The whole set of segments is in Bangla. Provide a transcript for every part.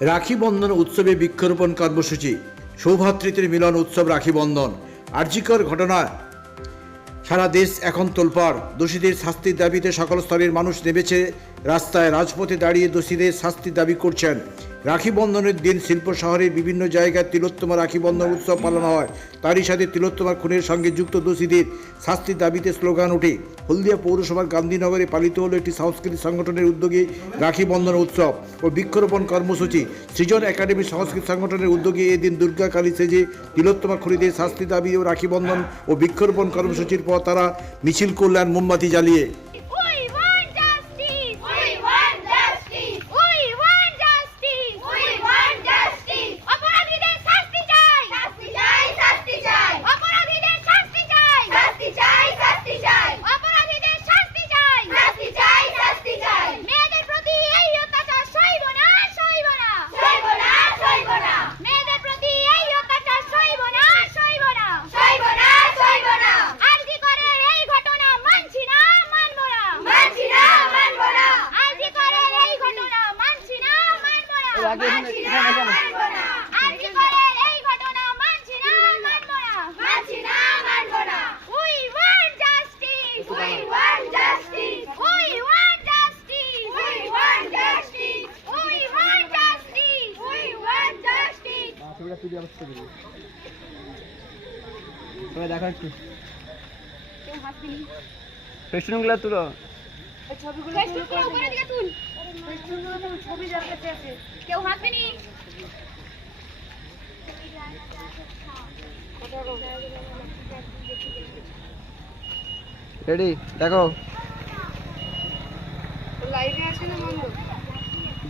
রাখি বন্ধন উৎসবে বৃক্ষরোপণ কর্মসূচি। সৌভাতৃত্বের মিলন উৎসব রাখি বন্ধন। আর্যিকর ঘটনা। সারা দেশ এখন তোলপাড়। দোষীদের শাস্তির দাবিতে সকল স্তরের মানুষ নেমেছে। রাস্তায় রাজপথে দাঁড়িয়ে দোষীদের শাস্তির দাবি করছেন রাখি বন্ধনের দিন শিল্প শহরের বিভিন্ন জায়গায় তিলোত্তমা রাখি বন্ধন উৎসব পালন হয়। তারই সাথে তিলোত্তমার খুনের সঙ্গে যুক্ত দোষীদের শাস্তির দাবিতে স্লোগান ওঠে। হলদিয়া পৌরসভার গান্ধীনগরে পালিত হলো একটি সাংস্কৃতিক সংগঠনের উদ্যোগে রাখি বন্ধন উৎসব ও বৃক্ষরোপণ কর্মসূচি। সৃজন একাডেমি সংস্কৃত সংগঠনের উদ্যোগে এদিন দুর্গা কালী সেজে তিলোত্তমা খুনিদের শাস্তি দাবি ও রাখি বন্ধন ও বৃক্ষরোপণ কর্মসূচির পর তারা মিছিল করলেন মোমবাতি জ্বালিয়ে We want justice! We want justice! We want justice! We want justice! অপরাধীদের শাস্তি চাই! শাস্তি চাই! শাস্তি চাই! অপরাধীদের শাস্তি চাই! শাস্তি চাই! শাস্তি চাই! অপরাধীদের শাস্তি চাই! শাস্তি চাই! শাস্তি চাই! মেয়েদের প্রতি এই অত্যাচার সইব না সইব না সইব না সইব না মেয়েদের প্রতি এই অত্যাচার সইব না সইব না সইব না সইব না আজকে করে এই ঘটনা মানছি না মানব না মানছি না মানব না আজকে করে এই ঘটনা মানছি না মানব না মানছি না মানব না আজকে করে এই ঘটনা মানছি না মানব না মানছি না মানব না we want justice we want justice we want justice we want justice we want justice we want justice ছবিটা তুলি দেখা একটু পেছনগুলো তুলো। ছবিগুলো তুল। দিকে তুল। ছবি দেখাতে আছে। কেউ হাসবেনি রেডি দেখো। লাইভে না বন্ধ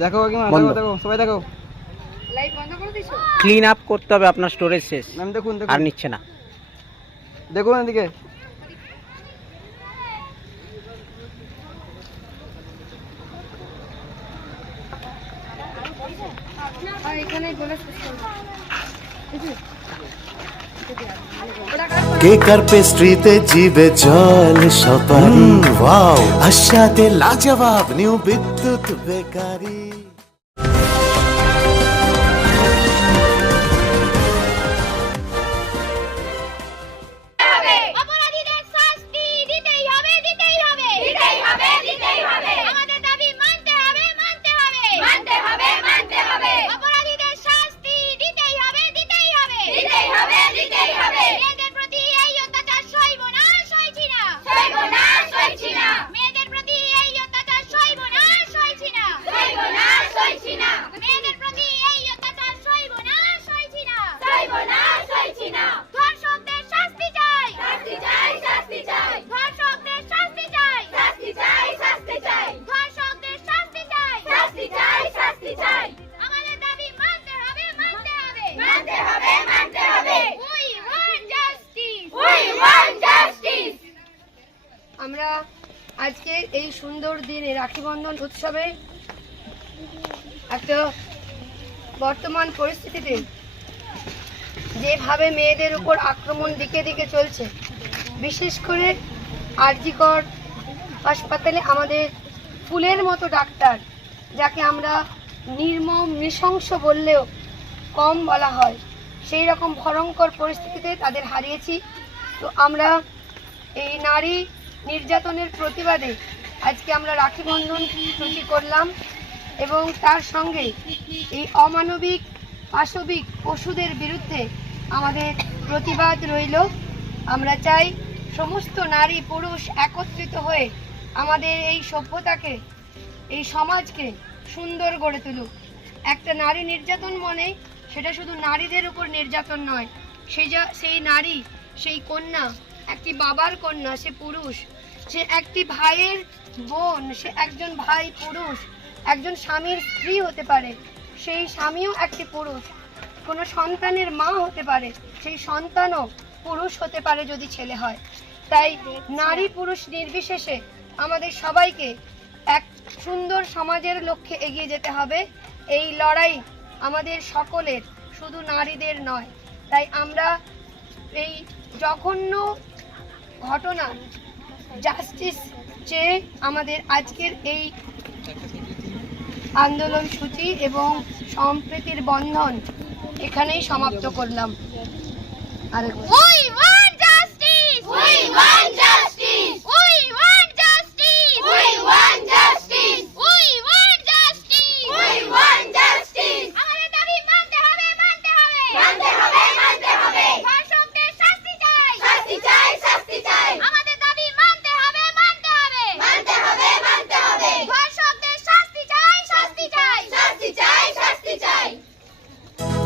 দেখো কাকিমা দেখো দেখো সবাই দেখো। ক্লিন আপ করতে হবে আপনার স্টোরেজ শেষ। ম্যাম দেখুন আর নিচ্ছে না। দেখুন এদিকে। করো কেকার পেস্ট্রিতে জিবে জল সপারি ওয়াও আশাতে লাজবাব নিউ বিদ্যুৎ বেকারি। আমরা আজকে এই সুন্দর দিনে রাখি বন্ধন উৎসবে একটা বর্তমান পরিস্থিতিতে যেভাবে মেয়েদের উপর আক্রমণ দিকে দিকে চলছে, বিশেষ করে আরজিকর হাসপাতালে আমাদের ফুলের মতো ডাক্তার, যাকে আমরা নির্মম নৃশংস বললেও কম বলা হয়, সেই রকম ভয়ঙ্কর পরিস্থিতিতে তাদের হারিয়েছি। তো আমরা এই নারী নির্যাতনের প্রতিবাদে আজকে আমরা রাখি বন্ধন ছুটি করলাম এবং তার সঙ্গে এই অমানবিক, পাশবিক পশুদের বিরুদ্ধে আমাদের প্রতিবাদ রইল। আমরা চাই সমস্ত নারী, পুরুষ একত্রিত হয়ে আমাদের এই সভ্যতাকে, এই সমাজকে সুন্দর গড়ে তুলুক। একটা নারী নির্যাতন মনে সেটা শুধু নারীদের উপর নির্যাতন নয়, সেই যা, সেই নারী, সেই কন্যা একটি বাবার কন্যা, সে পুরুষ। সে একটি ভাইয়ের বোন, সে একজন ভাই পুরুষ। একজন স্বামীর স্ত্রী হতে পারে, সেই স্বামীও একটি পুরুষ। কোনো সন্তানের মা হতে পারে, সেই সন্তানও পুরুষ হতে পারে যদি ছেলে হয়। তাই নারী পুরুষ নির্বিশেষে আমাদের সবাইকে এক সুন্দর সমাজের লক্ষ্যে এগিয়ে যেতে হবে। এই লড়াই আমাদের সকলের, শুধু নারীদের নয়। তাই আমরা এই জঘন্য ঘটনা জাস্টিস চেয়ে আমাদের আজকের এই আন্দোলন সূচি এবং সম্প্রীতির বন্ধন এখানেই সমাপ্ত করলাম। আরেকবার We want justice! We want justice! We want justice! We want justice! We want justice! We want justice! আমাদের দাবি মানতে হবে মানতে হবে মানতে হবে মানতে হবে ধর্ষকদের শাস্তি চাই শাস্তি চাই শাস্তি চাই আমাদের দাবি মানতে হবে মানতে হবে মানতে হবে মানতে হবে ধর্ষকদের শাস্তি চাই শাস্তি চাই শাস্তি চাই শাস্তি চাই